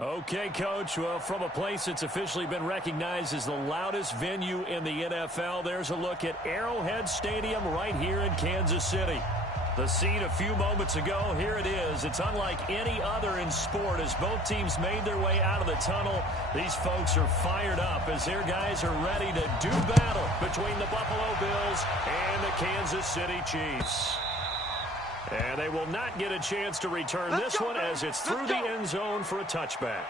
Okay, Coach. Well, from a place that's officially been recognized as the loudest venue in the NFL, there's a look at Arrowhead Stadium right here in Kansas City. The scene a few moments ago, here it is. It's unlike any other in sport as both teams made their way out of the tunnel. These folks are fired up as their guys are ready to do battle between the Buffalo Bills and the Kansas City Chiefs. And they will not get a chance to return this one as it's through the end zone for a touchback.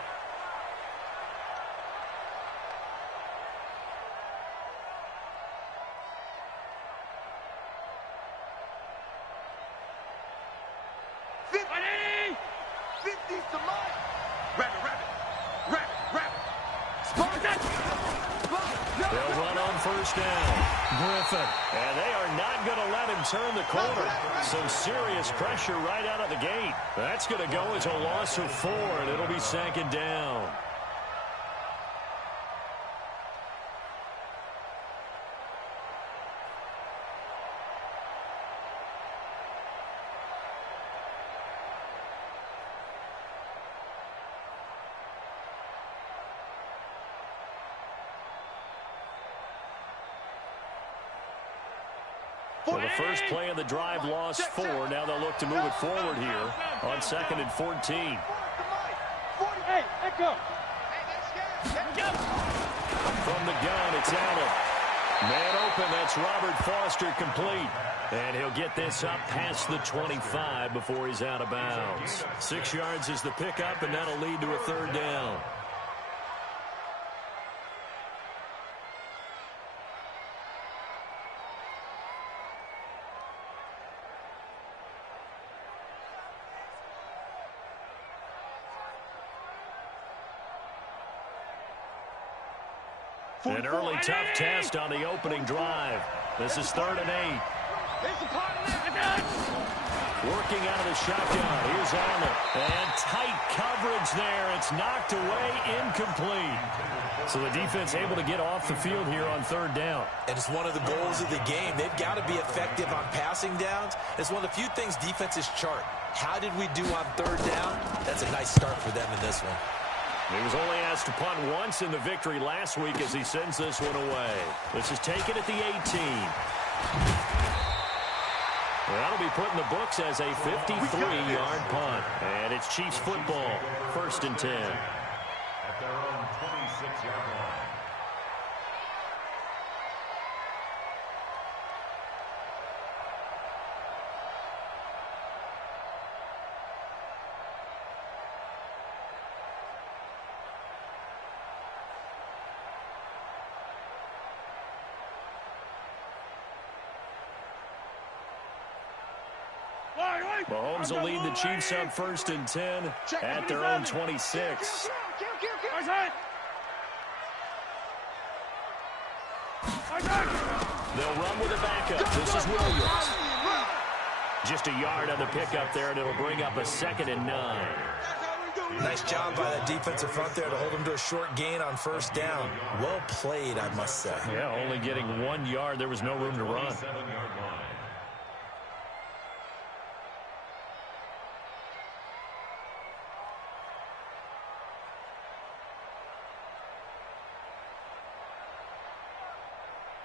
They'll run on first down. Griffin. And they are not going to let him turn the corner. Some serious pressure right out of the gate. That's going to go as a loss of 4, and it'll be second down. Well, the first play of the drive lost 4. Now they'll look to move it forward here on 2nd and 14. From the gun, it's Allen. Man open, that's Robert Foster complete. And he'll get this up past the 25 before he's out of bounds. 6 yards is the pickup, and that'll lead to a third down. An early tough test on the opening drive. This is 3rd and 8. Working out of the shotgun. Here's Allen. And tight coverage there. It's knocked away, incomplete. So the defense able to get off the field here on 3rd down. And it's one of the goals of the game. They've got to be effective on passing downs. It's one of the few things defenses chart. How did we do on 3rd down? That's a nice start for them in this one. He was only asked to punt once in the victory last week as he sends this one away. This is taken at the 18. That'll be put in the books as a 53-yard punt. And it's Chiefs football, 1st and 10. At their own 26-yard line. Mahomes will lead the Chiefs up 1st and 10 at their own 26. They'll run with a backup. This is Williams. Just a yard on the pickup there, and it'll bring up a 2nd and 9. Nice job by that defensive front there to hold him to a short gain on 1st down. Well played, I must say. Yeah, only getting 1 yard. There was no room to run.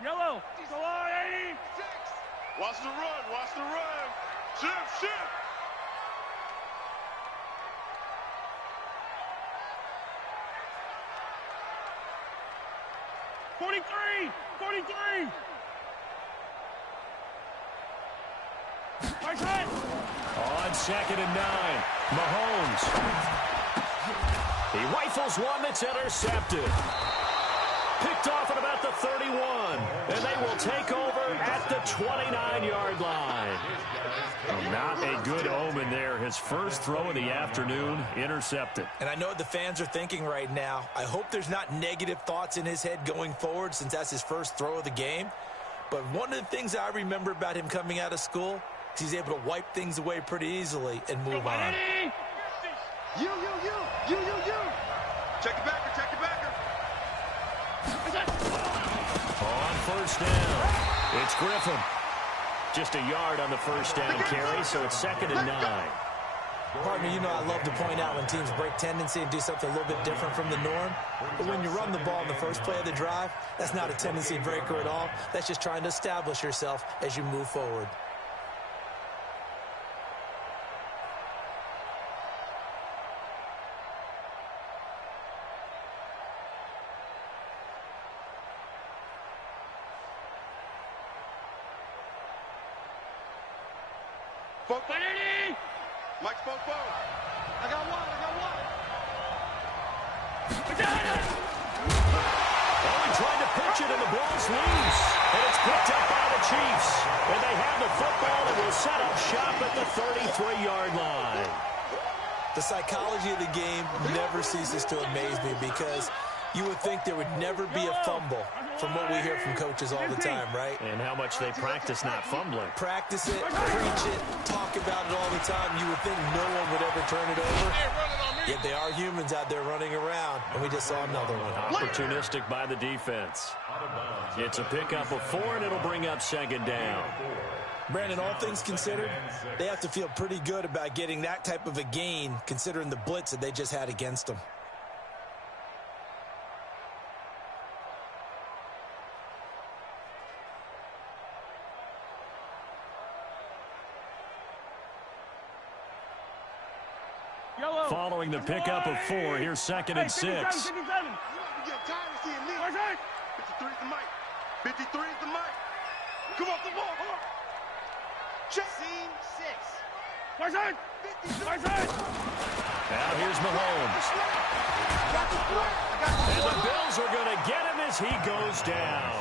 Yellow. Go on, 86. Watch the run. Watch the run. Shift. 43. Nice hit. On 2nd and 9, Mahomes. He rifles one that's intercepted. Picked off at about the 31, and they will take over at the 29-yard line. Not a good omen there. His first throw of the afternoon intercepted. And I know what the fans are thinking right now. I hope there's not negative thoughts in his head going forward since that's his first throw of the game. But one of the things I remember about him coming out of school is he's able to wipe things away pretty easily and move on. You. Check it backer. On 1st down, it's Griffin. Just a yard on the 1st down carry, so it's 2nd and 9. Partner, you know I love to point out when teams break tendency and do something a little bit different from the norm. But when you run the ball in the first play of the drive, that's not a tendency breaker at all. That's just trying to establish yourself as you move forward. Mike's both. I got one. Oh, he tried to pitch it, and the ball's loose. And it's picked up by the Chiefs. And they have the football and will set up shop at the 33-yard line. The psychology of the game never ceases to amaze me because you would think there would never be a fumble from what we hear from coaches all the time, right? And how much they practice not fumbling. Practice it, preach it, talk about it all the time. You would think no one would ever turn it over. Yet they are humans out there running around, and we just saw another one. Opportunistic by the defense. It's a pickup of 4, and it'll bring up second down. Brandon, all things considered, they have to feel pretty good about getting that type of a gain considering the blitz that they just had against them. Following the pickup of 4, here's second and 6. 53 is the mic. 53 is the mic. Come off the ball. Come on. Check. Scene 6. Now here's Mahomes. And the Bills are going to get him as he goes down.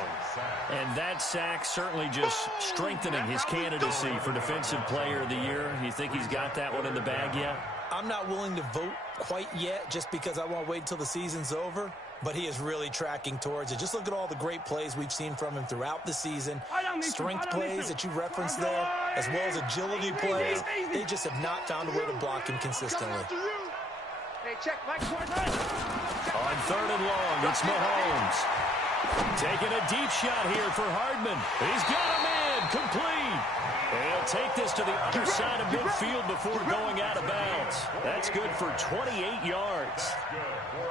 And that sack certainly just strengthening his candidacy for Defensive Player of the Year. You think he's got that one in the bag yet? I'm not willing to vote quite yet just because I want to wait until the season's over, but he is really tracking towards it. Just look at all the great plays we've seen from him throughout the season. Strength plays that you referenced there, as well as agility plays. They just have not found a way to block him consistently. Hey, check, Mike. On 3rd and long, it's Mahomes. Taking a deep shot here for Hardman. He's got him in, complete. And he'll take this to the other side of midfield before going out of bounds. That's good for 28 yards.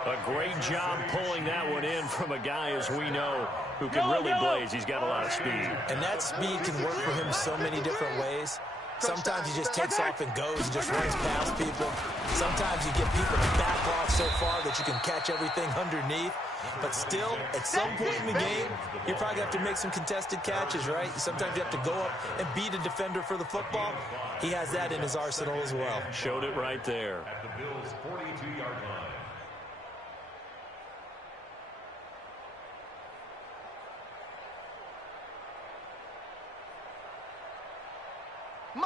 A great job pulling that one in from a guy, as we know, who can really blaze. He's got a lot of speed. And that speed can work for him so many different ways. Sometimes he just takes off and goes and just runs past people. Sometimes you get people to back off so far that you can catch everything underneath. But still, at some point in the game, you probably have to make some contested catches, right? Sometimes you have to go up and beat a defender for the football. He has that in his arsenal as well. Showed it right there. At the Bills' 42-yard line.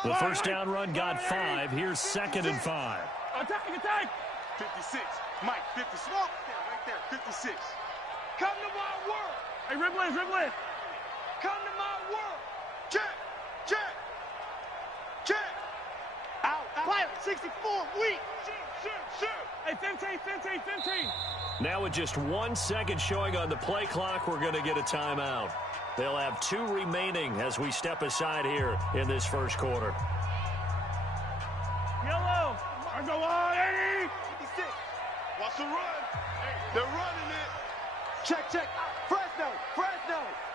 The first down run got 5. Here's 2nd and 5. Attack. 56. Mike, 56. Right there. 56. Come to my world. Hey, Ripley. Come to my world. Check. Out. Pilot, 64, weak. Shoot. Hey, 15. Now with just 1 second showing on the play clock, we're going to get a timeout. They'll have 2 remaining as we step aside here in this first quarter. Yellow. I go on, 80. 56. Watch the run. They're running it. Check. Fresno.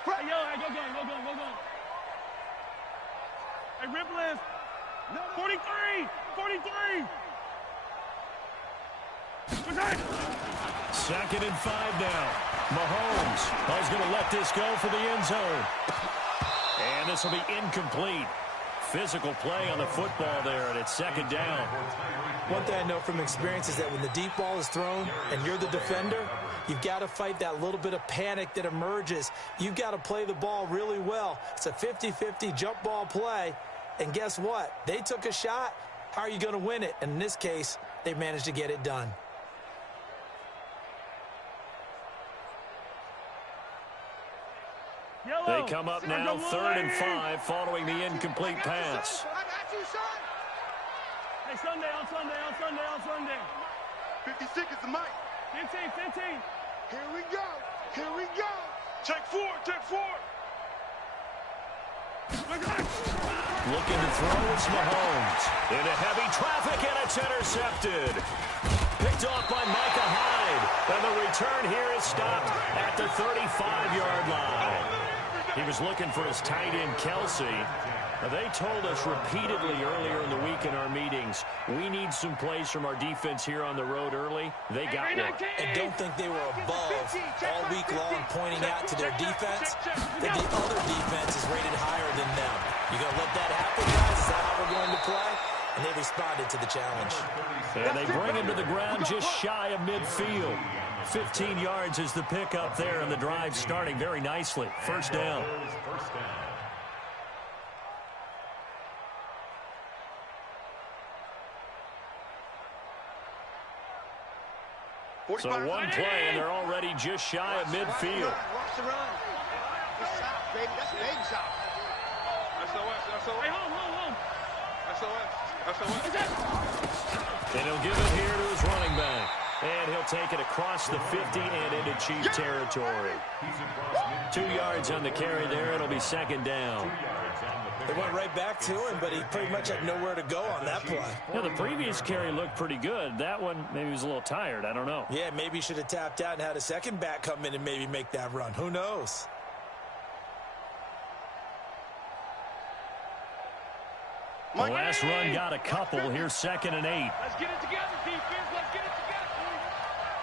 Hey, yo, go going. Hey, Ripley. 43. 2nd and 5 now. Mahomes is going to let this go for the end zone. And this will be incomplete. Physical play on the football there, and it's 2nd down. One thing I know from experience is that when the deep ball is thrown and you're the defender, you've got to fight that little bit of panic that emerges. You've got to play the ball really well. It's a 50-50 jump ball play. And guess what? They took a shot. How are you going to win it? And in this case, they managed to get it done. They come up now 3rd and 5 following the incomplete pass. I got you, son. Hey, Sunday. 56 is the mic. 15. Here we go. Check 4. Looking to throw, it's Mahomes. Into heavy traffic, and it's intercepted. Picked off by Micah Hyde. And the return here is stopped at the 35-yard line. He was looking for his tight end, Kelsey. They told us repeatedly earlier in the week in our meetings, we need some plays from our defense here on the road early. They got one. And don't think they were above all week long pointing out to their defense that the other defense is rated higher than them. You going to let that happen, guys? Is that how we're going to play? And they responded to the challenge. And they bring him to the ground just shy of midfield. 15 yards is the pickup there, and the drive starting very nicely. First down. So one play, and they're already just shy of midfield. Watch the run. That's south, baby. That's baby south. Hey, home. And he'll give it here to his running back. And he'll take it across the 50 and into Chief territory. 2 yards on the carry there. It'll be second down. They went right back to him, but he pretty much had nowhere to go on that play. Yeah, the previous carry looked pretty good. That one, maybe he was a little tired. I don't know. Yeah, maybe he should have tapped out and had a second back come in and maybe make that run. Who knows? The last run got a couple. Here's 2nd and 8. Let's get it together, defense. Let's get it together.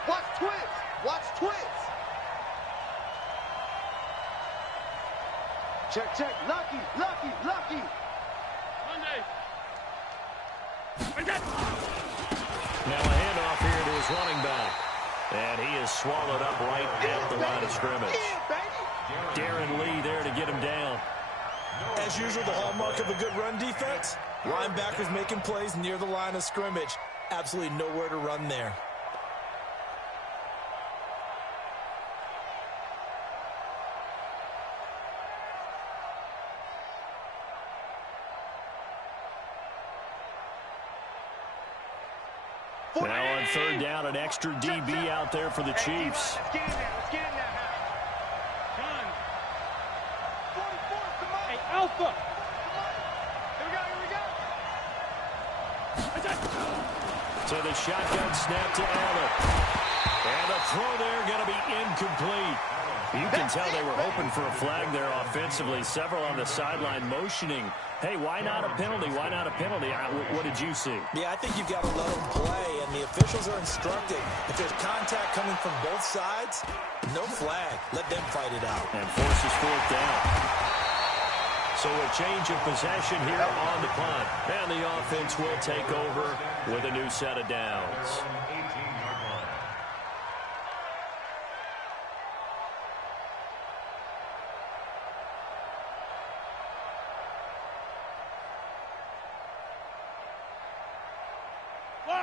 Watch twins. Watch twins. Check. Lucky. Monday. Now a handoff here to his running back. And he is swallowed up right at the line of scrimmage. Darren Lee there to get him down. As usual, the hallmark of a good run defense, linebackers making plays near the line of scrimmage. Absolutely nowhere to run there. Now on third down, an extra DB out there for the Chiefs. Let's get in there. Done. 44's the mark. Hey, Alpha. Here we go. So the shotgun snap to Allen. And the throw there going to be incomplete. You can tell they were hoping for a flag there offensively. Several on the sideline motioning. Hey, why not a penalty? Why not a penalty? What did you see? Yeah, I think you've got to let them play, and the officials are instructed. If there's contact coming from both sides, no flag. Let them fight it out. And forces fourth down. So a change of possession here on the punt. And the offense will take over with a new set of downs.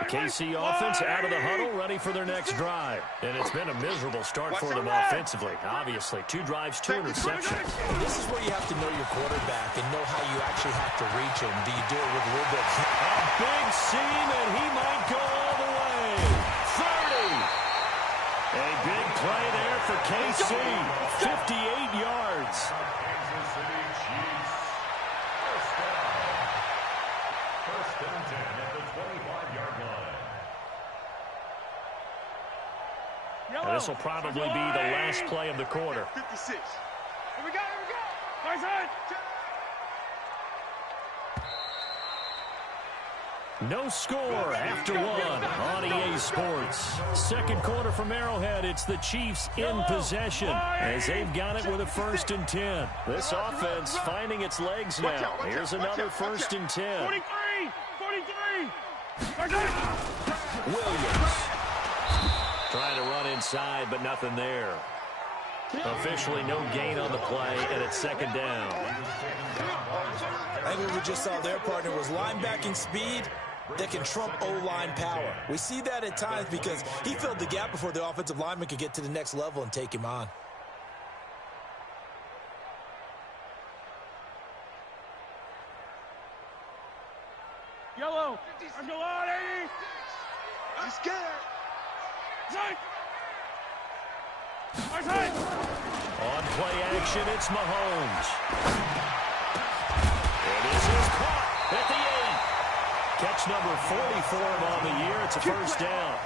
The KC offense out of the huddle, ready for their next drive. And it's been a miserable start for them offensively. Obviously, 2 drives, 2 interceptions. And this is where you have to know your quarterback and know how you actually have to reach him. Do you do it with a little bit? A big seam, and he might go all the way. 30. A big play there for KC. 58 yards. Kansas City Chiefs. First and 10 at the 25-yard line. And this will probably be the last play of the quarter. 56. Here we go. Nice hit. No score after 1 on EA Sports. Second quarter from Arrowhead. It's the Chiefs in possession as they've got it with a 1st and 10. This offense finding its legs now. Here's another 1st and 10. 43. Williams trying to run inside, but nothing there. Officially no gain on the play, and it's 2nd down. I think what we just saw their partner was linebacking speed that can trump O-line power. We see that at times because he filled the gap before the offensive lineman could get to the next level and take him on. Yellow. Angelati. He's scared. Nice hit. On play action, it's Mahomes. It is his That's number 40 for him on the year. It's a first down.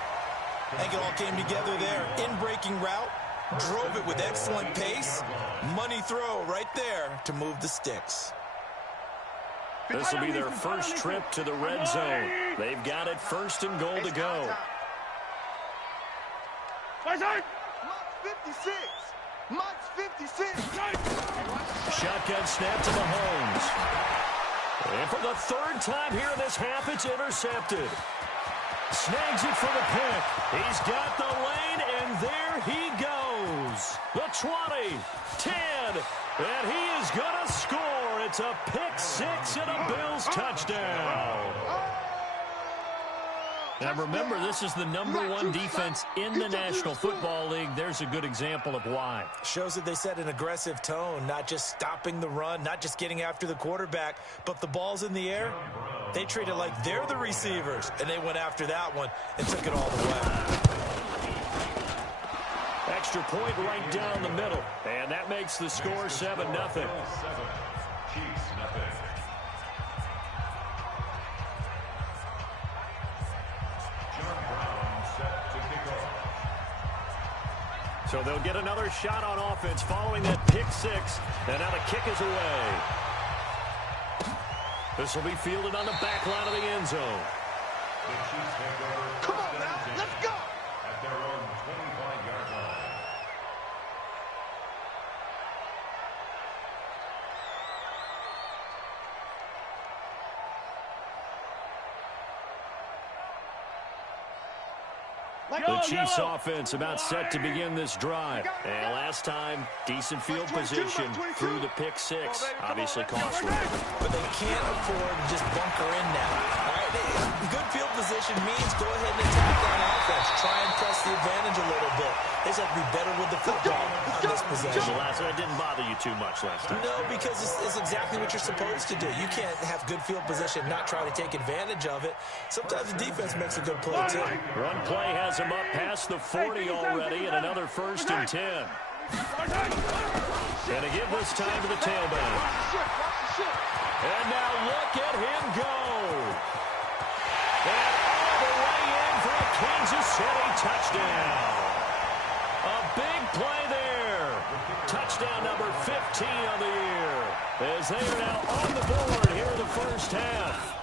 I think it all came together there. In-breaking route, drove it with excellent pace. Money throw right there to move the sticks. This will be their first trip to the red zone. They've got it first and goal to go. March 56. March 56. Shotgun snap to Mahomes. And for the third time here in this half, it's intercepted. Snags it for the pick. He's got the lane, and there he goes. The 20, 10, and he is going to score. It's a pick six and a Bills touchdown. Now remember, this is the #1 defense in the National Football League. There's a good example of why. Shows that they set an aggressive tone, not just stopping the run, not just getting after the quarterback, but the ball's in the air. They treat it like they're the receivers, and they went after that one and took it all the way. Extra point right down the middle, and that makes the score 7-0. So they'll get another shot on offense following that pick six. And now the kick is away. This will be fielded on the back line of the end zone. Come on now, let's go. At their own 25-yard line. The Chiefs offense about set to begin this drive. And last time, decent field position through the pick six. Obviously costly. But they can't afford to just bunker in now. All right, good field position means go ahead and attack on offense. Try and press the advantage a little bit. They just have to be better with the football on this possession. That didn't bother you too much last time. No, because it's exactly what you're supposed to do. You can't have good field position, not try to take advantage of it. Sometimes the defense makes a good play, too. Run play has him up past the 40 already, and another 1st and 10. And to give this time to the tailback. And now look at him go. And all the way in for a Kansas City touchdown. A big play there. Touchdown number 15 on the year. As they are now on the board here in the first half.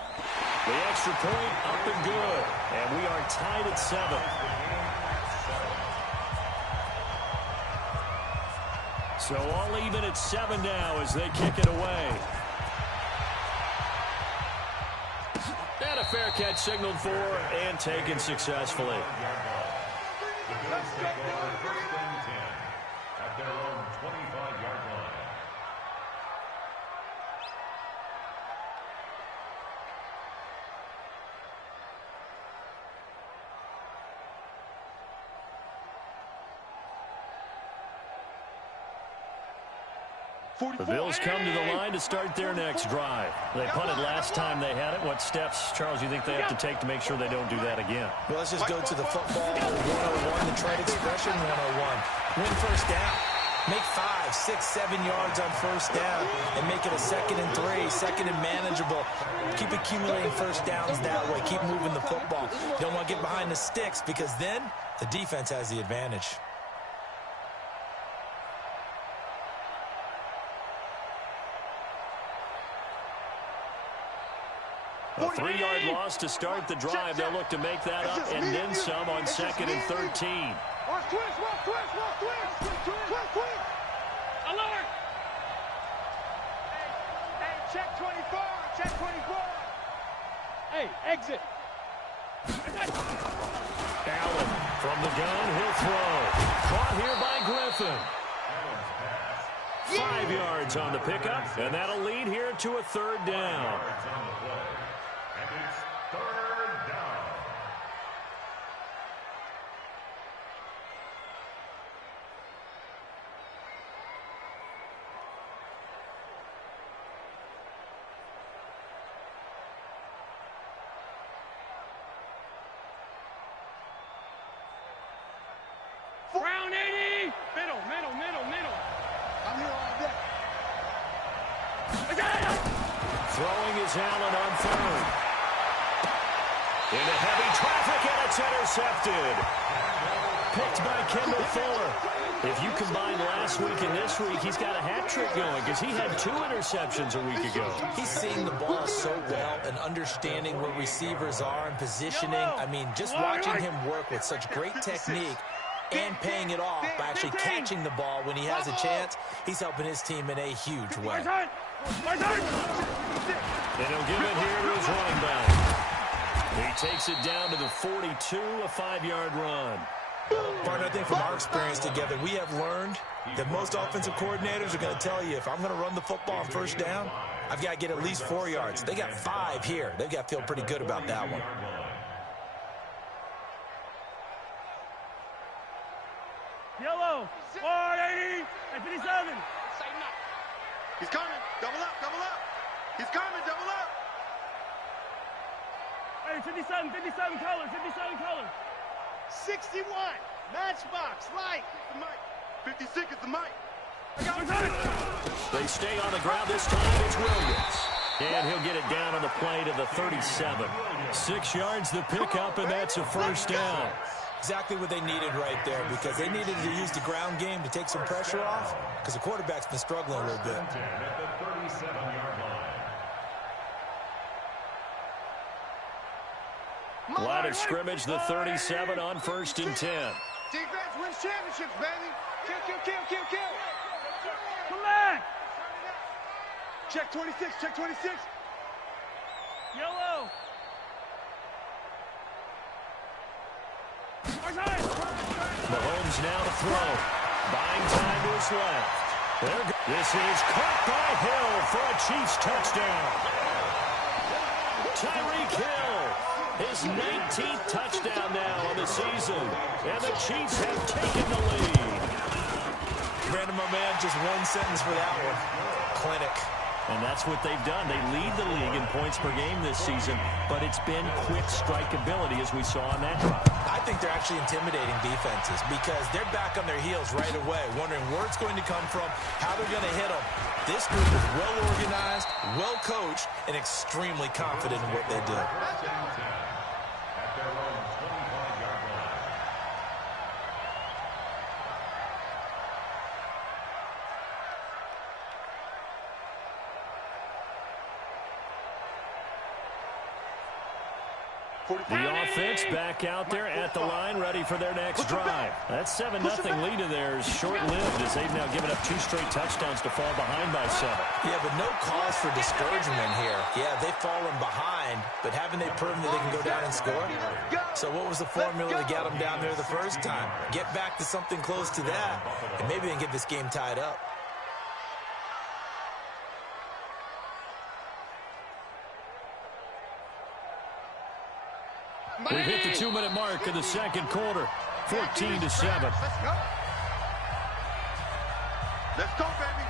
The extra point up and good. And we are tied at 7. So all even at 7 now as they kick it away. And a fair catch signaled for and taken successfully. The Bills take over 1st and 10 at their own 25-yard line. The Bills come to the line to start their next drive. They punted last time they had it. What steps, Charles, you think they have to take to make sure they don't do that again? Well, let's just go to the football 101, the trade expression 101. Win first down. Make 5, 6, 7 yards on first down and make it a 2nd and 3, 2nd and manageable. Keep accumulating first downs that way. Keep moving the football. You don't want to get behind the sticks because then the defense has the advantage. A 3-yard loss to start the drive. They'll look to make that up and then some on 2nd and 13. Watch twist. Alert! Hey, check 24. Hey, exit. Allen from the gun, he'll throw. Caught here by Griffin. 5 yards on the pickup, and that'll lead here to a 3rd down. And it's 3rd down. Round 80. Middle. I'm here all day. Throwing is Allen on 3rd. Into heavy traffic, and it's intercepted. Picked by Kendall Fuller. If you combine last week and this week, he's got a hat trick going because he had 2 interceptions a week ago. He's seeing the ball so well and understanding where receivers are and positioning. I mean, just watching him work with such great technique and paying it off by actually catching the ball when he has a chance, he's helping his team in a huge way. And he'll give it here to his running back. He takes it down to the 42, a 5-yard run. Partner, I think from our experience together, we have learned that most offensive coordinators are going to tell you, if I'm going to run the football on first down, I've got to get at least 4 yards. They got 5 here. They've got to feel pretty good about that one. Yellow, 480, and 57. He's coming. Double up, double up. He's coming, double up. Hey, 57 color, 57 color. 61. Matchbox, light. The mic. 56 is the mic. They stay on the ground this time. It's Williams. And he'll get it down on the play to the 37. 6 yards the pickup, and that's a first down. Exactly what they needed right there, because they needed to use the ground game to take some pressure off, because the quarterback's been struggling a little bit. Line of scrimmage, the 37 on 1st and 10. Defense wins championships, baby. Kill, kill, kill, kill, kill. Come back. Check 26, check 26. Yellow. Mahomes now to throw. Buying time to his left. This is caught by Hill for a Chiefs touchdown. Tyreek Hill, his 19th touchdown now of the season. And the Chiefs have taken the lead. Brandon, my man, just one sentence for that one. Clinic. And that's what they've done. They lead the league in points per game this season, but it's been quick strike ability, as we saw on that drive. I think they're actually intimidating defenses because they're back on their heels right away, wondering where it's going to come from, how they're going to hit them. This group is well organized, well coached, and extremely confident in what they do. The offense back out there at the line, ready for their next drive. That 7-0 lead of theirs short-lived, as they've now given up 2 straight touchdowns to fall behind by 7. Yeah, but no cause for discouragement here. Yeah, they've fallen behind, but haven't they proven that they can go down and score? So what was the formula to get them down there the first time? Get back to something close to that, and maybe they can get this game tied up. We've hit the 2-minute mark of the second quarter, 14-7. Let's go. Let's go, baby.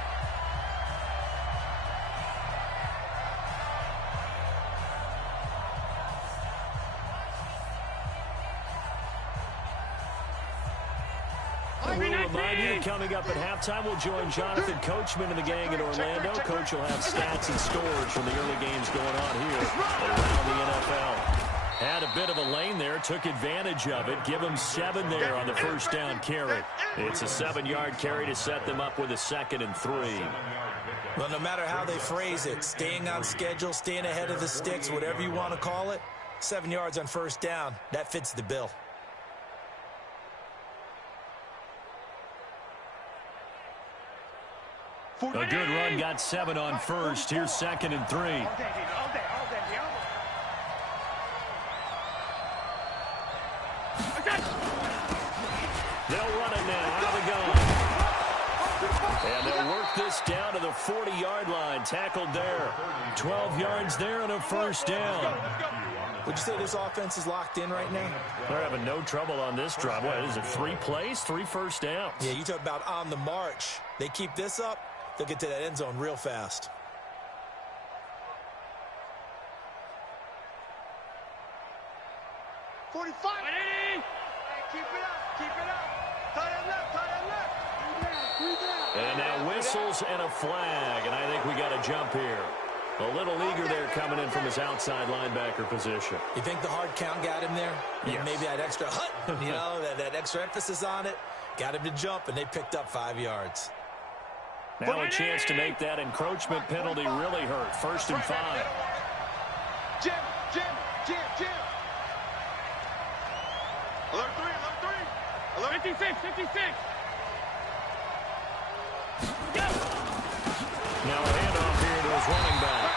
We'll remind you that coming up at halftime, we'll join Jonathan Coachman and the gang in Orlando. Coach will have stats and scores from the early games going on here around the NFL. Had a bit of a lane there, took advantage of it. Give them 7 there on the first down carry. It's a 7-yard carry to set them up with a 2nd and 3. Well, no matter how they phrase it, staying on schedule, staying ahead of the sticks, whatever you want to call it, 7 yards on first down, that fits the bill. A good run, got 7 on first. Here's 2nd and 3. They'll run it now out of the gun. And they'll work this down to the 40-yard line. Tackled there. 12 yards there and a first down. Would you say this offense is locked in right now? They're having no trouble on this drive. What is it, 3 plays, 3 first downs? Yeah, you talk about on the march. They keep this up, they'll get to that end zone real fast. Keep it up, keep it up. Tie it left, tie it left. And now whistles and a flag, and I think we got a jump here. A little eager there coming in from his outside linebacker position. You think the hard count got him there? Yes. Maybe that extra that extra emphasis on it got him to jump, and they picked up 5 yards. Now a chance to make that encroachment penalty really hurt. 1st and 5. Jim. Alert 3. Alert 56. Now a handoff here to his running back.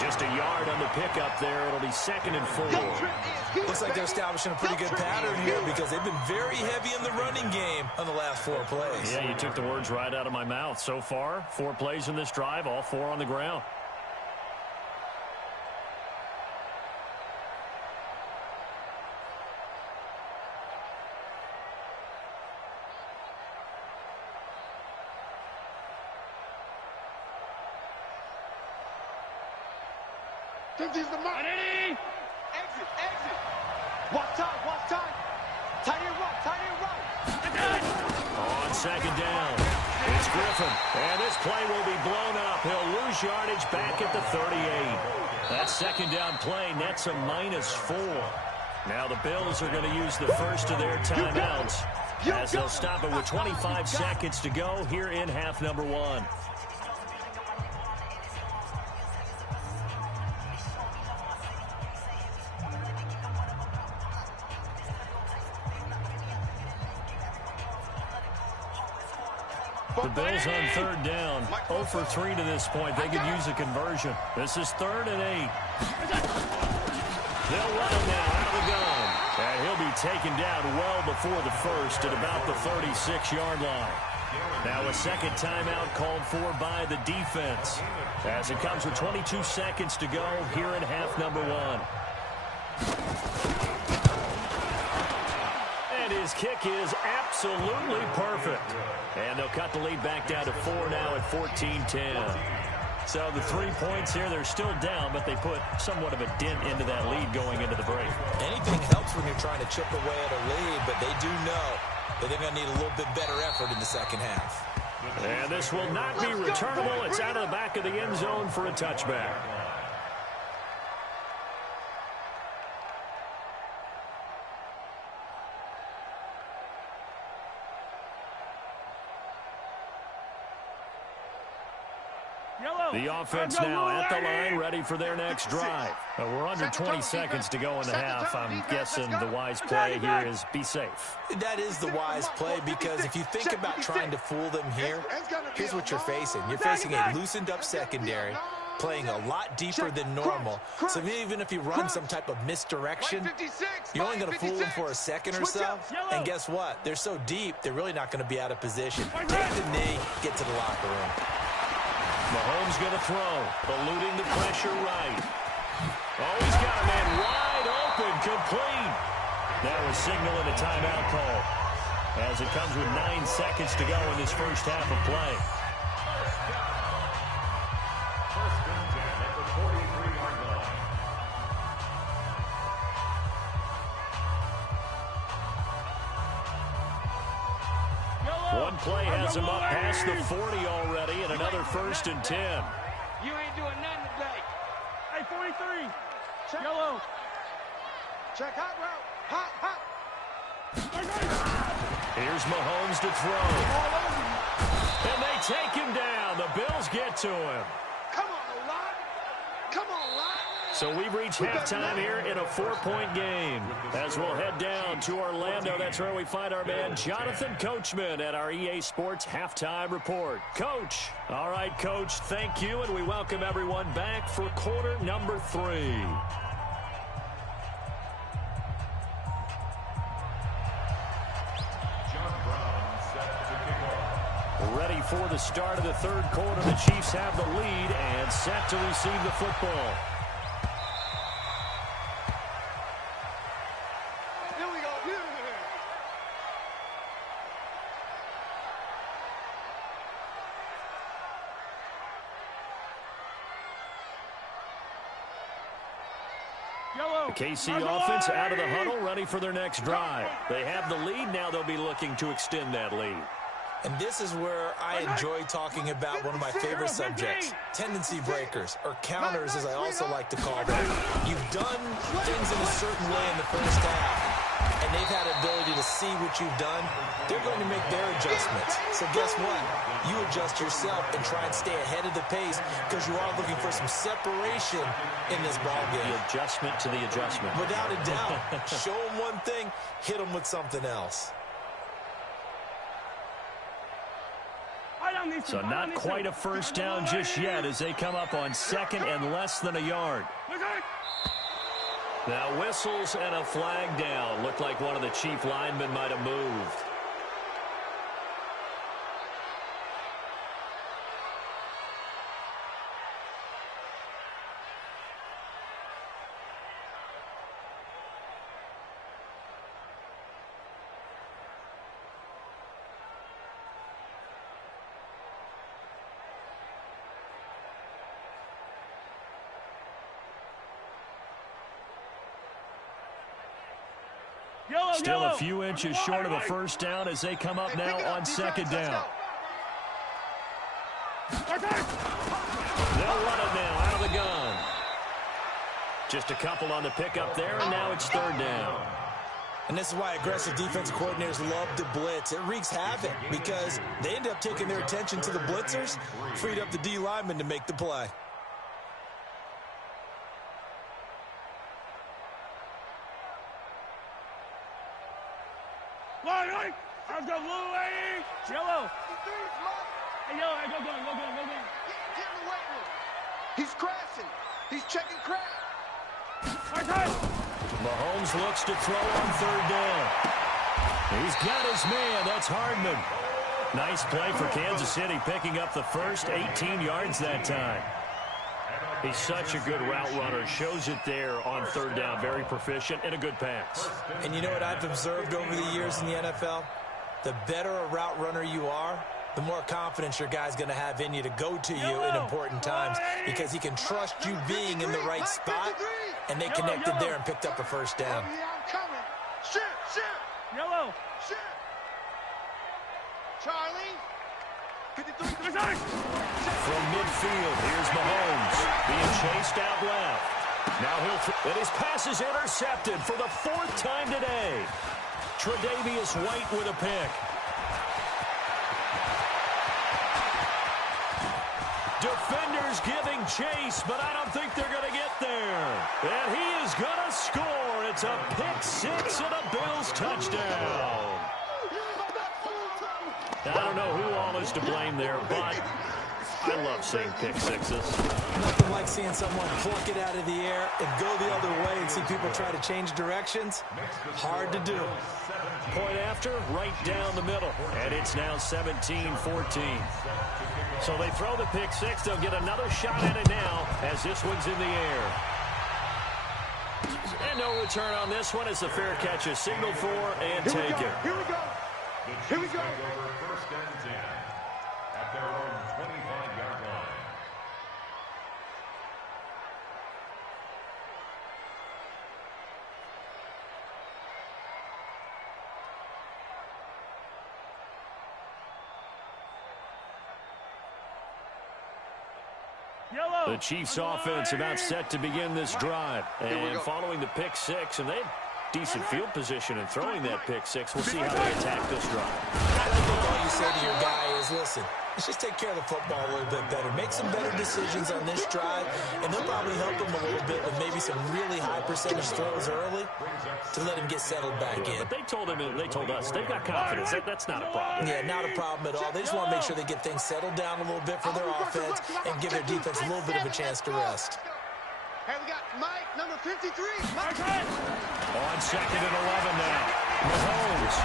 Just a yard on the pickup there. It'll be 2nd and 4. Looks like they're establishing a pretty good pattern here because they've been very heavy in the running game on the last 4 plays. Yeah, you took the words right out of my mouth. So far, 4 plays in this drive, all 4 on the ground. He's the mark. Exit. Watch time. Tight end right. On 2nd down, it's Griffin. And this play will be blown up. He'll lose yardage back at the 38. That 2nd down play nets a -4. Now the Bills are going to use the first of their timeouts as they'll stop it with 25 seconds to go here in half number 1. The Bills on 3rd down, 0 for 3 to this point. They could use a conversion. This is 3rd and 8. They'll run him now out of the gun. And he'll be taken down well before the first at about the 36-yard line. Now a 2nd timeout called for by the defense as it comes with 22 seconds to go here in half number 1. And his kick is absolutely perfect. And they'll cut the lead back down to 4 now at 14-10. So the 3 points here, they're still down, but they put somewhat of a dent into that lead going into the break. Anything helps when you're trying to chip away at a lead, but they do know that they're going to need a little bit better effort in the 2nd half. And this will not be returnable. It's out of the back of the end zone for a touchback. The offense now at the line, ready for their next drive. We're under 20 seconds to go in the half. I'm guessing the wise play here is be safe. That is the wise play because if you think about trying to fool them here, here's what you're facing. You're facing a loosened-up secondary, playing a lot deeper than normal. So even if you run some type of misdirection, you're only going to fool them for a second or so. And guess what? They're so deep, they're really not going to be out of position. Take the knee, get to the locker room. Mahomes going to throw, eluding the pressure right. Oh, he's got a man wide open, complete. That was signaling a timeout call as it comes with 9 seconds to go in this first half of play. First and 10 at the 43-yard line. One play has him up past the 40 already, and another 1st and 10. You ain't doing nothing today. Hey, 43. Yellow. Check hot route. Hot. Here's Mahomes to throw. And they take him down. The Bills get to him. Come on, Lott. So we've reached halftime here in a 4-point game. As we'll head down to Orlando, that's where we find our man Jonathan Coachman at our EA Sports Halftime Report. Coach. All right, Coach, thank you, and we welcome everyone back for quarter number 3. Ready for the start of the 3rd quarter. The Chiefs have the lead and set to receive the football. Here we go. Yellow. The KC offense out of the huddle, ready for their next drive. They have the lead. Now they'll be looking to extend that lead. And this is where I enjoy talking about one of my favorite subjects, tendency breakers, or counters as I also like to call them. You've done things in a certain way in the first half, and they've had the ability to see what you've done. They're going to make their adjustments. So guess what? You adjust yourself and try and stay ahead of the pace because you are looking for some separation in this ballgame. The adjustment to the adjustment. Without a doubt. Show them one thing, hit them with something else. So not quite a first down just yet as they come up on second and less than a yard. Now whistles and a flag down. Looked like one of the chief linemen might have moved. Still a few inches short of a first down as they come up now on second down. They'll run it now out of the gun. Just a couple on the pickup there, and now it's third down. And this is why aggressive defensive coordinators love to blitz. It wreaks havoc because they end up taking their attention to the blitzers, freed up the D lineman to make the play. Let's go, Louie! Jello! Hey, yo, go. Get in the weight room. He's crashing. He's checking crack. Mahomes looks to throw on third down. He's got his man. That's Hardman. Nice play for Kansas City, picking up the first 18 yards that time. He's such a good route runner. Shows it there on third down. Very proficient and a good pass. And you know what I've observed over the years in the NFL? The better a route runner you are, the more confidence your guy's going to have in you to go to you in important times because he can trust you being in the right spot, and they connected there and picked up a first down. Shit! Yellow! Shit! Charlie! 53. From midfield, here's Mahomes being chased out left. Now and his pass is intercepted for the fourth time today. Tre'Davious White with a pick. Defenders giving chase, but I don't think they're going to get there. And he is going to score. It's a pick six and a Bills touchdown. I don't know who all is to blame there, but I love seeing pick sixes. Nothing like seeing someone pluck it out of the air and go the other way and see people try to change directions. Hard to do. Point after, right down the middle. And it's now 17-14. So they throw the pick six. They'll get another shot at it now as this one's in the air. And no return on this one as the fair catch is signaled for and taken. Here we go. Here we go. First and 10 at their own 25-yard line. The Chiefs offense about set to begin this drive. And following the pick six, and they had decent field position in throwing that pick six. We'll see how they attack this drive. I think all you say to your guy is, listen, let's just take care of the football a little bit better. Make some better decisions on this drive, and they'll probably help him a little bit with maybe some really high percentage throws early to let him get settled back in. But they told us, they've got confidence. That's not a problem. Yeah, not a problem at all. They just want to make sure they get things settled down a little bit for their offense and give their defense a little bit of a chance to rest. Hey, we got Mike, number 53. Mike. On second and 11 now. Mahomes.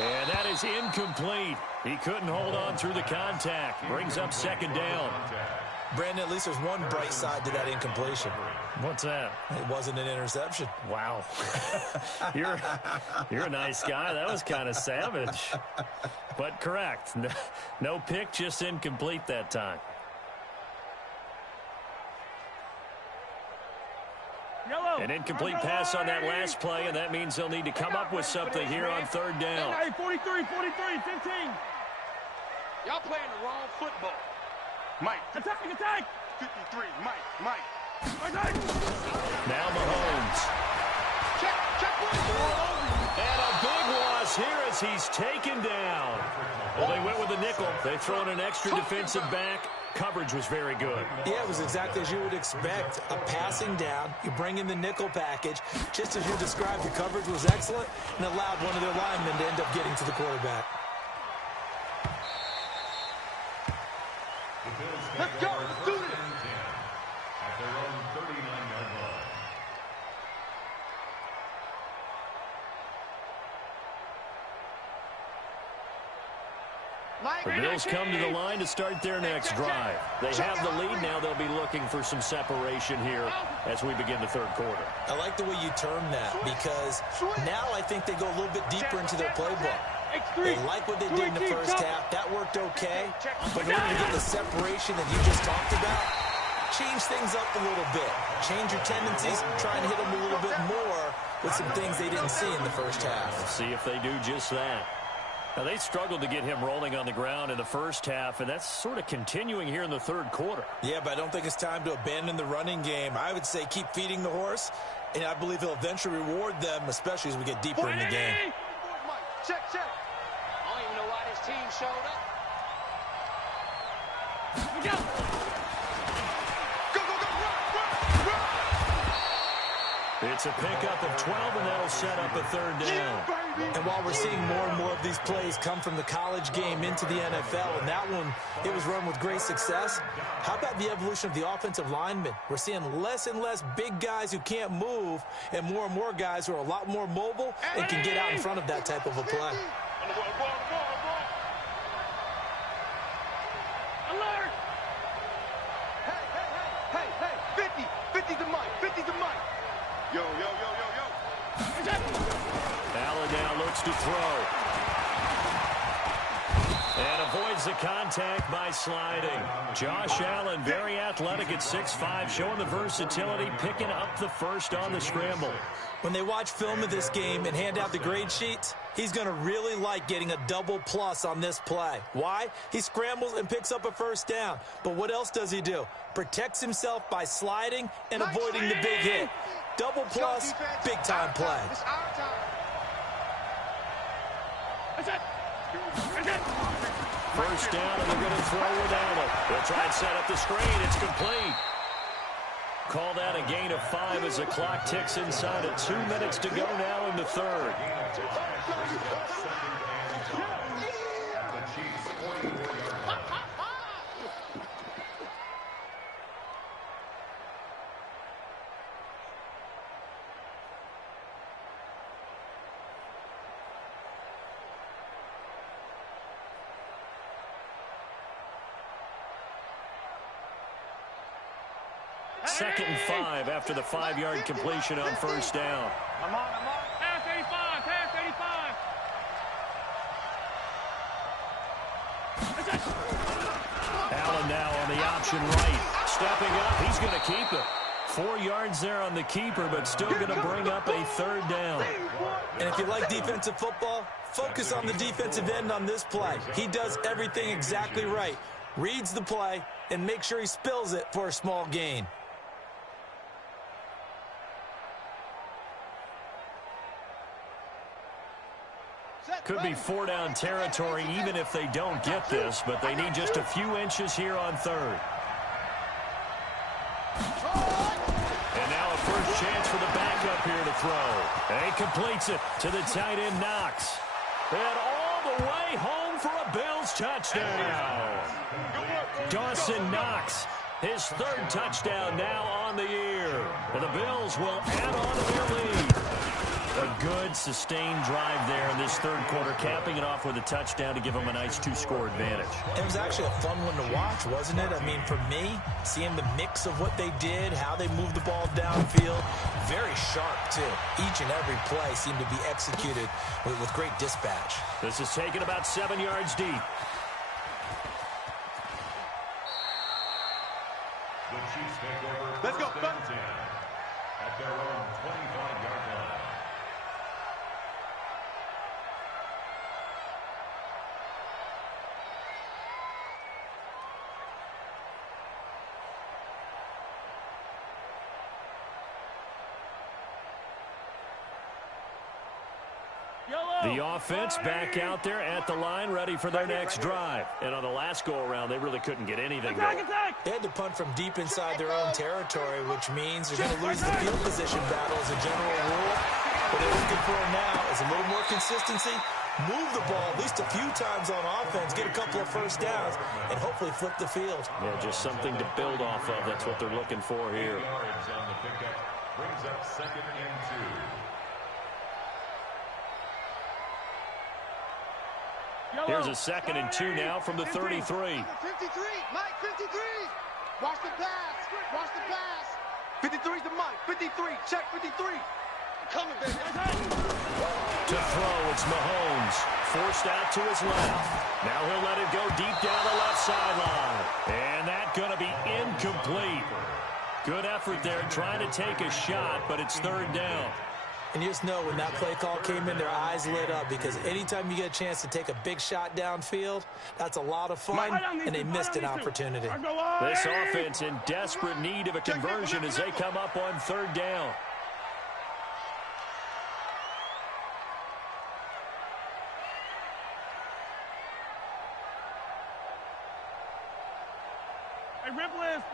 And that is incomplete. He couldn't hold on through the contact. Brings up second down. Brandon, at least there's one bright side to that incompletion. What's that? It wasn't an interception. Wow. You're a nice guy. That was kind of savage. But correct. No pick, just incomplete that time. An incomplete pass on that last play, and that means they'll need to come up with something here on third down. 43, 15. Y'all playing the wrong football. Mike. Attack. 53, Mike. Now Mahomes. Check. And a big loss here as he's taken down. Well, they went with a nickel. They throw in an extra defensive back. Coverage was very good. Yeah, it was exactly as you would expect. A passing down, you bring in the nickel package. Just as you described, the coverage was excellent and allowed one of their linemen to end up getting to the quarterback. Let's go. Let's do this. At their own 39-yard line. The Bills come to the line to start their next drive. They have the lead now. They'll be looking for some separation here as we begin the third quarter. I like the way you term that because now I think they go a little bit deeper into their playbook. They like what they did in the first half. That worked okay. But in order to get the separation that you just talked about, change things up a little bit. Change your tendencies, try and hit them a little bit more with some things they didn't see in the first half. We'll see if they do just that. Now, they struggled to get him rolling on the ground in the first half, and that's sort of continuing here in the third quarter. Yeah, but I don't think it's time to abandon the running game. I would say keep feeding the horse, and I believe he'll eventually reward them, especially as we get deeper in the game. Check. I don't even know why this team showed up. Go, run. It's a pickup of 12, and that'll set up a third down. And while we're seeing more and more of these plays come from the college game into the NFL, and that one, it was run with great success, how about the evolution of the offensive linemen? We're seeing less and less big guys who can't move and more guys who are a lot more mobile and can get out in front of that type of a play. Alert! Hey, 50 to Mike. Yo. Allen now looks to throw. And avoids the contact by sliding. Josh Allen, very athletic at 6'5", showing the versatility, picking up the first on the scramble. When they watch film of this game and hand out the grade sheets, he's going to really like getting a double plus on this play. Why? He scrambles and picks up a first down. But what else does he do? Protects himself by sliding and avoiding the big hit. Double plus, big-time play. It's our time. First down, and they're going to throw with Allen. They'll try and set up the screen. It's complete. Call that a gain of 5 as the clock ticks inside of 2 minutes to go now in the third. Second and 5 after the 5-yard completion on first down. I'm on. Pass 85. Allen now on the option right. Stepping up, he's going to keep it. 4 yards there on the keeper, but still going to bring up a third down. And if you like defensive football, focus on the defensive end on this play. He does everything exactly right. Reads the play and makes sure he spills it for a small gain. Could be 4-down territory even if they don't get this, but they need just a few inches here on third. And now a first chance for the backup here to throw. And he completes it to the tight end, Knox. And all the way home for a Bills touchdown. Dawson Knox, his third touchdown now on the year. And the Bills will add on to their lead. A good, sustained drive there in this third quarter, capping it off with a touchdown to give them a nice 2-score advantage. It was actually a fun one to watch, wasn't it? I mean, for me, seeing the mix of what they did, how they moved the ball downfield, very sharp, too. Each and every play seemed to be executed with great dispatch. This is taken about 7 yards deep. The Chiefs take over. Let's go. At their own The offense back out there at the line, ready for their next drive. And on the last go-around, they really couldn't get anything going. They had to punt from deep inside their own territory, which means they're going to lose the field position battle as a general rule. What they're looking for now is a little more consistency, move the ball at least a few times on offense, get a couple of first downs, and hopefully flip the field. Yeah, just something to build off of. That's what they're looking for here. Yards on the pickup brings up 2nd and 2. Here's a 2nd and 2 now from the 33. 53, Mike, 53. Watch the pass. Watch the pass. 53's the Mike. 53. Check 53. Coming, baby. To throw, it's Mahomes. Forced out to his left. Now he'll let it go deep down the left sideline. And that's going to be incomplete. Good effort there trying to take a shot, but it's 3rd down. And you just know when that play call came in, their eyes lit up because anytime you get a chance to take a big shot downfield, that's a lot of fun, and they missed an opportunity. This offense in desperate need of a conversion as they come up on 3rd down. Hey, rip list.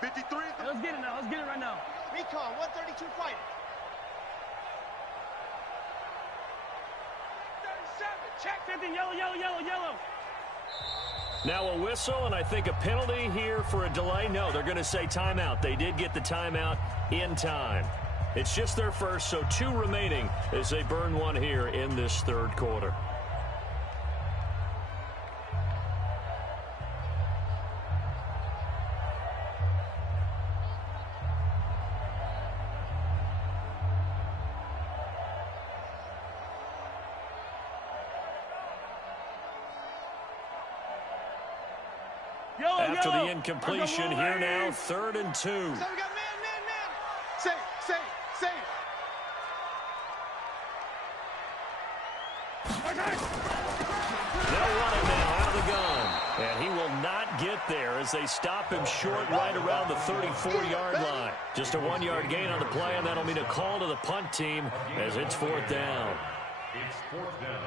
53 is the... Let's get it now. Let's get it right now. Recon, 132 fighting. 37, check. 50, yellow, yellow, yellow, yellow. Now a whistle, and I think a penalty here for a delay. No, they're going to say timeout. They did get the timeout in time. It's just their first, so 2 remaining as they burn one here in this 3rd quarter. After the incompletion, here now, 3rd and 2. So we got man. Safe. They'll run it now out of the gun. And he will not get there as they stop him short right around the 34-yard line. Just a 1-yard gain on the play, and that'll mean a call to the punt team as it's 4th down. It's 4th down.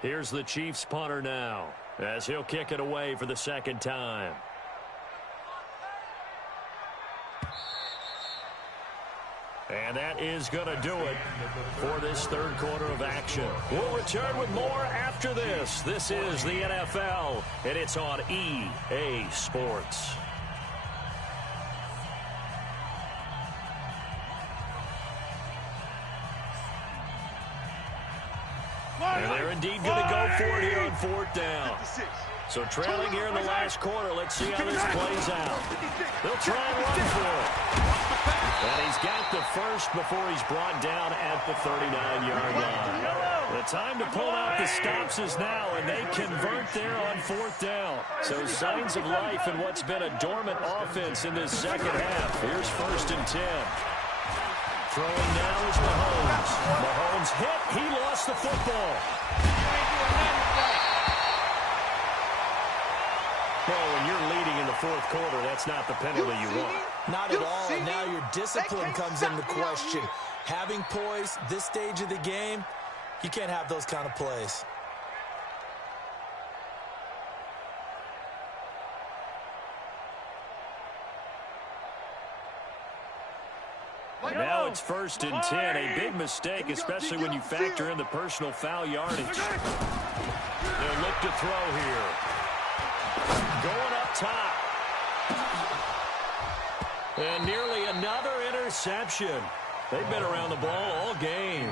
Here's the Chiefs punter now as he'll kick it away for the 2nd time. And that is going to do it for this 3rd quarter of action. We'll return with more after this. This is the NFL, and it's on EA Sports. And they're indeed going to go for it here on 4th down. So trailing here in the last quarter, let's see how this plays out. They'll try and run for it. And he's got the first before he's brought down at the 39-yard line. The time to pull out the stops is now, and they convert there on 4th down. So signs of life in what's been a dormant offense in this 2nd half. Here's 1st and 10. Throwing now is Mahomes. Mahomes hit. He lost the football. Well, when you're leading in the 4th quarter, that's not the penalty you want. Not at all. And now your discipline comes into question. Having poise this stage of the game, you can't have those kind of plays. Now it's 1st and 10. A big mistake, especially when you factor in the personal foul yardage. They'll look to throw here. Going up top. And nearly another interception. They've been around the ball all game.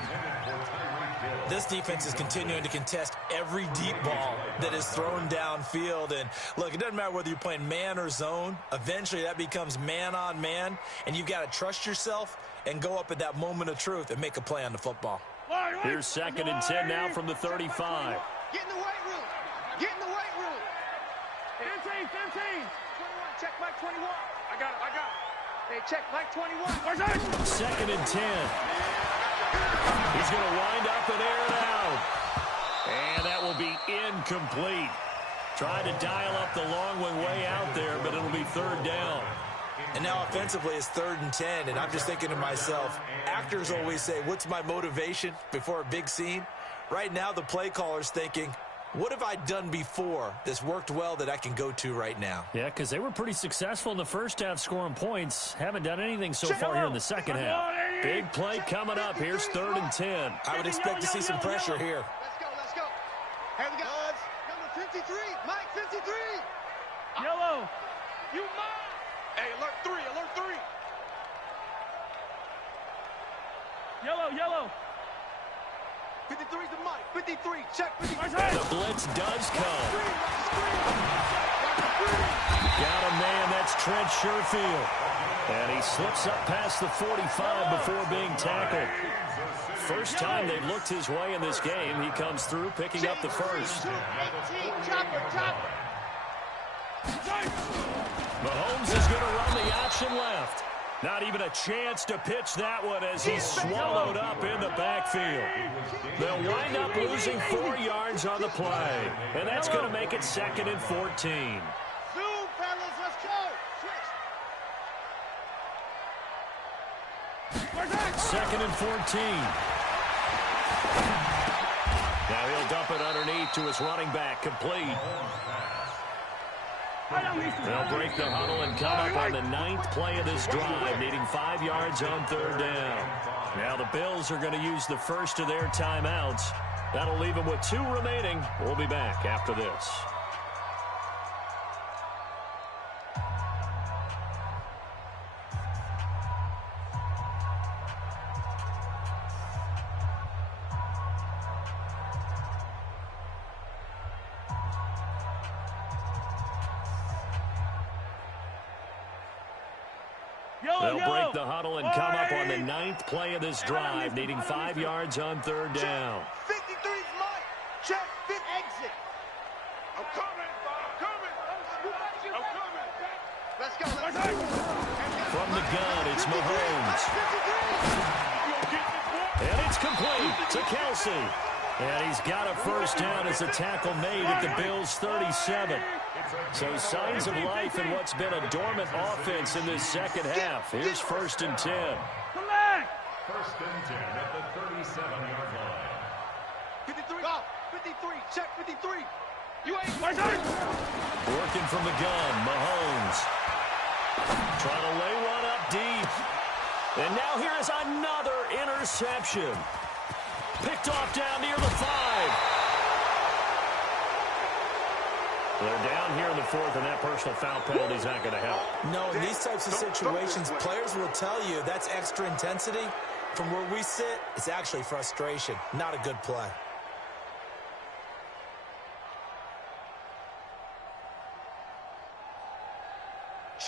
This defense is continuing to contest every deep ball that is thrown downfield. And look, it doesn't matter whether you're playing man or zone. Eventually that becomes man on man. And you've got to trust yourself and go up at that moment of truth and make a play on the football. Here's 2nd and 10 now from the 35. Get in the weight room. Get in the weight room. 15. 21. Check Mike 21. I got it. Hey, check Mike 21. 2nd and 10. He's going to wind up and air it out. And that will be incomplete. Trying to dial up the long one way out there, but it'll be 3rd down. And now offensively it's 3rd and 10, and I'm just thinking to myself, actors always say, what's my motivation before a big scene? Right now the play caller's thinking, what have I done before that's worked well that I can go to right now? Yeah, because they were pretty successful in the first half scoring points. Haven't done anything so far here in the second half. Big play coming up. Here's 3rd and 10. I would expect to see some pressure here. Let's go. Here we go. Number 53, Mike 53. Yellow. You mine. Hey, alert 3. Yellow. 53 is the Mike. 53, check 53. And the blitz does come. Got a man, that's Trent Sherfield. And he slips up past the 45 before being tackled. First time they've looked his way in this game. He comes through, picking up the first. 18, chopper. Mahomes is going to run the option left. Not even a chance to pitch that one as he's swallowed up in the backfield. They'll wind up losing 4 yards on the play. And that's going to make it 2nd and 14. Zoom, fellas, let's go. Switch. 2nd and 14. Now he'll dump it underneath to his running back, complete. They'll break the huddle and come up on the 9th play of this drive, needing 5 yards on 3rd down. Now the Bills are going to use the first of their timeouts. That'll leave them with 2 remaining. We'll be back after this. They'll break the huddle and come up on the 9th play of this drive, needing 5 yards on 3rd down. 53's Mike. Check, fit, exit. I'm coming. Let's go. From the gun, it's Mahomes. And it's complete to Kelsey. And he's got a first down as a tackle made at the Bills' 37. So signs of life in what's been a dormant offense in this second half. Here's 1st and 10. Come back. 1st and 10 at the 37-yard line. 53. Go. 53. Check 53. You ain't. Working from the gun, Mahomes. Trying to lay one up deep. And now here is another interception. Picked off down near the 5. They're down here in the 4th, and that personal foul penalty is not going to help. No, in these types of situations, players will tell you that's extra intensity. From where we sit, it's actually frustration. Not a good play.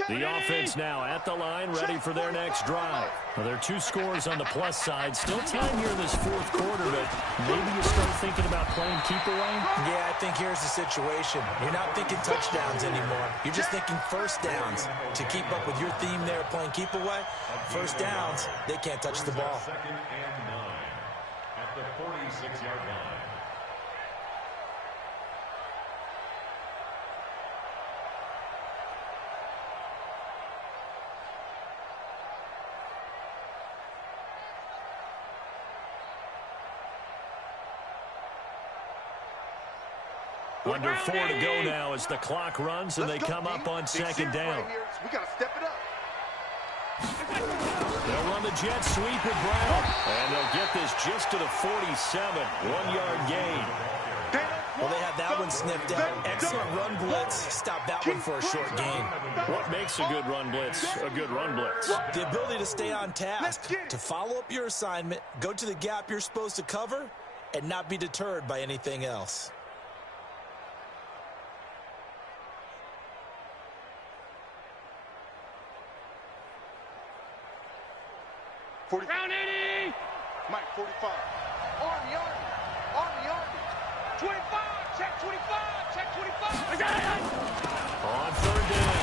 The offense now at the line, ready for their next drive. Well, there are 2 scores on the plus side. Still time here in this 4th quarter, but maybe you start thinking about playing keep away? Yeah, I think here's the situation. You're not thinking touchdowns anymore. You're just thinking first downs. To keep up with your theme there, playing keep away, first downs, they can't touch the ball. 2nd and 9 at the 46-yard line. Under 4 to go now as the clock runs and they come up on 2nd down. We got to step it up. They'll run the jet sweep with Brown. And they'll get this just to the 47. 1-yard gain. Well, they had that one sniffed out. Excellent run blitz. Stop that one for a short gain. What makes a good run blitz a good run blitz? The ability to stay on task, to follow up your assignment, go to the gap you're supposed to cover, and not be deterred by anything else. Round 80. Mike, 45. Army. 25. Check 25. Check 25. On 3rd down,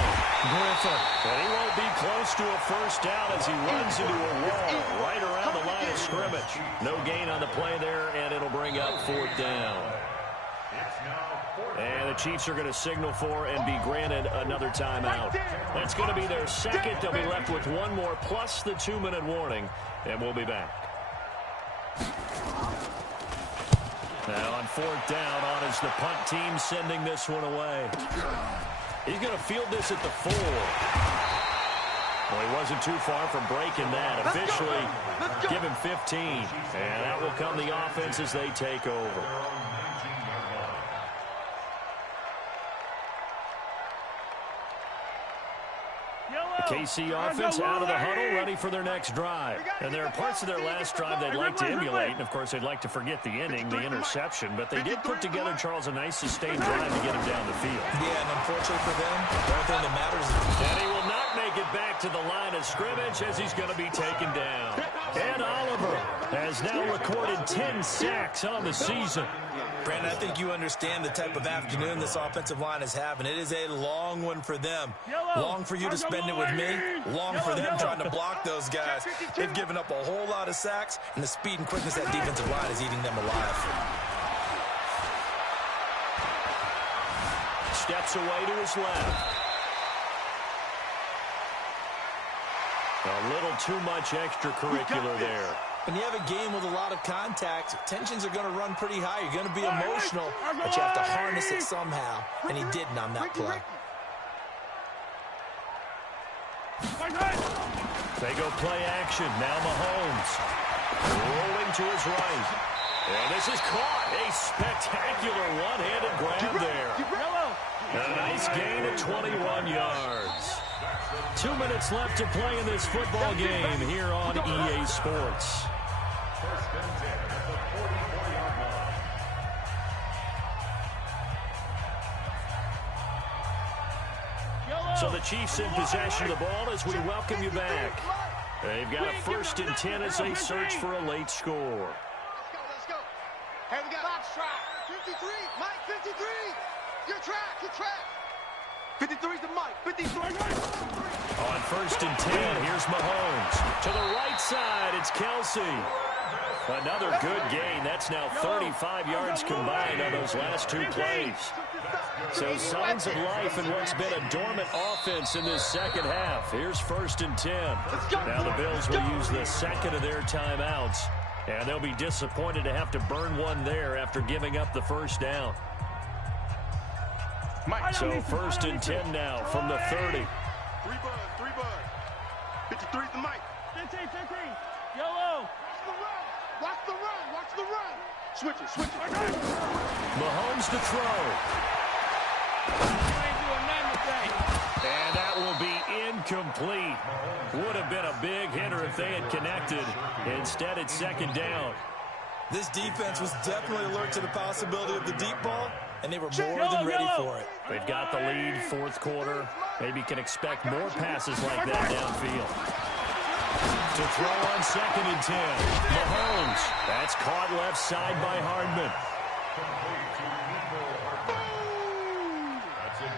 Griffin. And he won't be close to a first down as he runs into a wall right around the line of scrimmage. No gain on the play there, and it'll bring up 4th down. It's now And the Chiefs are going to signal for and be granted another timeout. That's going to be their second. They'll be left with one more plus the 2-minute warning, and we'll be back. Now on 4th down, on is the punt team sending this one away. He's going to field this at the 4. Well, he wasn't too far from breaking that. Officially, give him 15. And that will come the offense as they take over. The KC offense out of the huddle, ready for their next drive. And there are parts of their last drive they'd like to emulate. And, of course, they'd like to forget the inning, the interception. But they did put together, Charles, a nice sustained drive to get him down the field. Yeah, and unfortunately for them, the only thing that matters is... And he will not make it back to the line of scrimmage as he's going to be taken down. And Oliver has now recorded 10 sacks on the season. Brandon, I think you understand the type of afternoon this offensive line is having. It is a long one for them. Long for you to spend it with me. Long for them trying to block those guys. They've given up a whole lot of sacks, and the speed and quickness of that defensive line is eating them alive. Steps away to his left. A little too much extracurricular there. When you have a game with a lot of contact, tensions are going to run pretty high. You're going to be emotional, but you have to harness it somehow, and he didn't on that play. They go play action. Now Mahomes rolling to his right. And this is caught. A spectacular one-handed grab there. A nice gain of 21 yards. 2 minutes left to play in this football game here on EA Sports. First and 10 at the 44-yard line. So the Chiefs in possession of the ball as we welcome you back. They've got a 1st and 10 as they search for a late score. Let's go. Hey, we got box track. 53, Mike, 53. Your track. 53's the Mike, 53. On 1st and 10, here's Mahomes. To the right side, it's Kelsey. Another good gain. That's now 35 yards combined on those last 2 plays. So signs of life in what's been a dormant offense in this second half. Here's 1st and 10. Now the Bills will use the second of their timeouts. And they'll be disappointed to have to burn one there after giving up the first down. So 1st and 10 now from the 30. 3 bud. 53's the Mike. 15. Yellow. Watch the run. Switch it. Mahomes to throw. And that will be incomplete. Would have been a big hitter if they had connected. Instead, it's 2nd down. This defense was definitely alert to the possibility of the deep ball, and they were more than ready for it. They've got the lead, 4th quarter. Maybe can expect more passes like that downfield. To throw on 2nd and 10. Mahomes. That's caught left side by Hardman.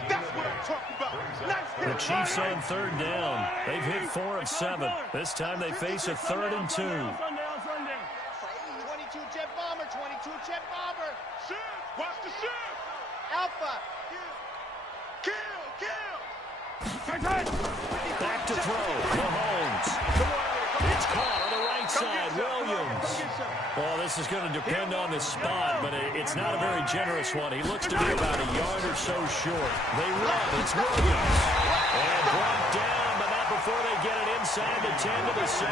That's what I'm talking about. Nice. The Chiefs on 3rd down. They've hit 4 of 7. This time they face a 3rd and 2. 22 jet bomber. Shift. Watch the shift. Alpha. Kill. Back to throw. Mahomes. It's caught on the right side. Williams. Well, this is going to depend on the spot, but it's not a very generous one. He looks to be about a yard or so short. They run. It's Williams. And brought down, but not before they get it inside the 10 to the 7.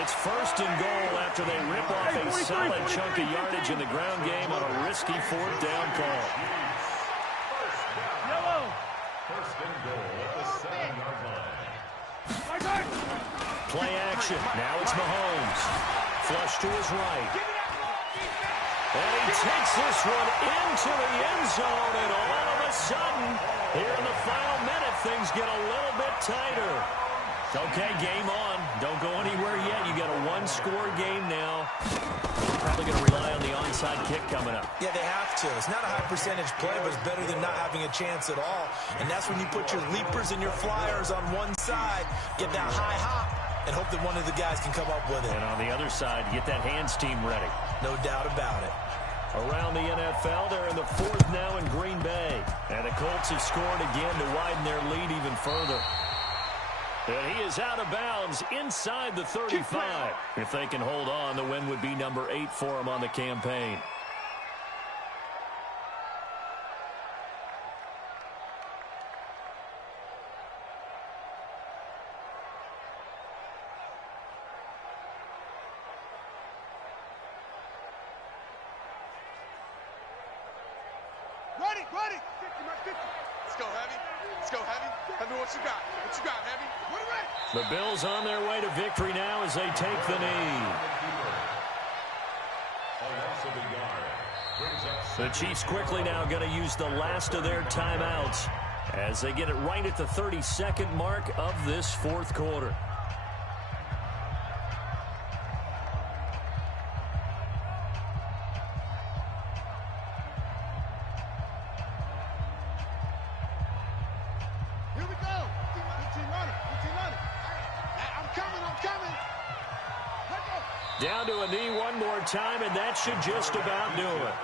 It's 1st and goal after they rip off a solid chunk of yardage in the ground game on a risky 4th down call. First and goal at the 7-yard line. Play action. Now it's Mahomes. Flush to his right. And he takes this one into the end zone, and all of a sudden, here in the final minute, things get a little bit tighter. Okay, game on. Don't go anywhere yet. You got a 1-score game now. Probably going to rely on the onside kick coming up. Yeah, they have to. It's not a high percentage play, but it's better than not having a chance at all. And that's when you put your leapers and your flyers on one side, get that high hop, and hope that one of the guys can come up with it. And on the other side, get that hands team ready. No doubt about it. Around the NFL, they're in the fourth now in Green Bay. And the Colts have scored again to widen their lead even further. And he is out of bounds inside the 35. If they can hold on, the win would be number 8 for him on the campaign. Ready. 50, my 50. Let's go, Heavy. Let's go, Heavy. Heavy, what you got? What you got, Heavy? What are The Bills on their way to victory now as they take the knee. The Chiefs quickly now going to use the last of their timeouts as they get it right at the 32nd mark of this fourth quarter. Down to a knee one more time, and that should just about do it.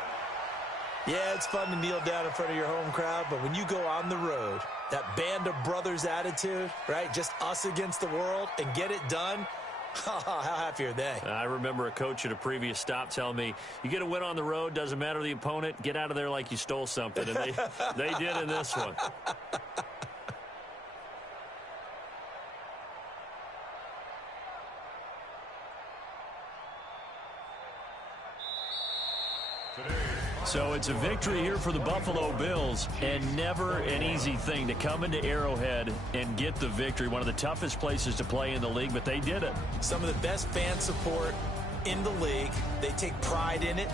Yeah, it's fun to kneel down in front of your home crowd, but when you go on the road, that band of brothers attitude, right, just us against the world, and get it done, how happy are they? I remember a coach at a previous stop telling me, you get a win on the road, doesn't matter the opponent, get out of there like you stole something, and they did in this one. So it's a victory here for the Buffalo Bills, and never an easy thing to come into Arrowhead and get the victory. One of the toughest places to play in the league, but they did it. Some of the best fan support in the league. They take pride in it.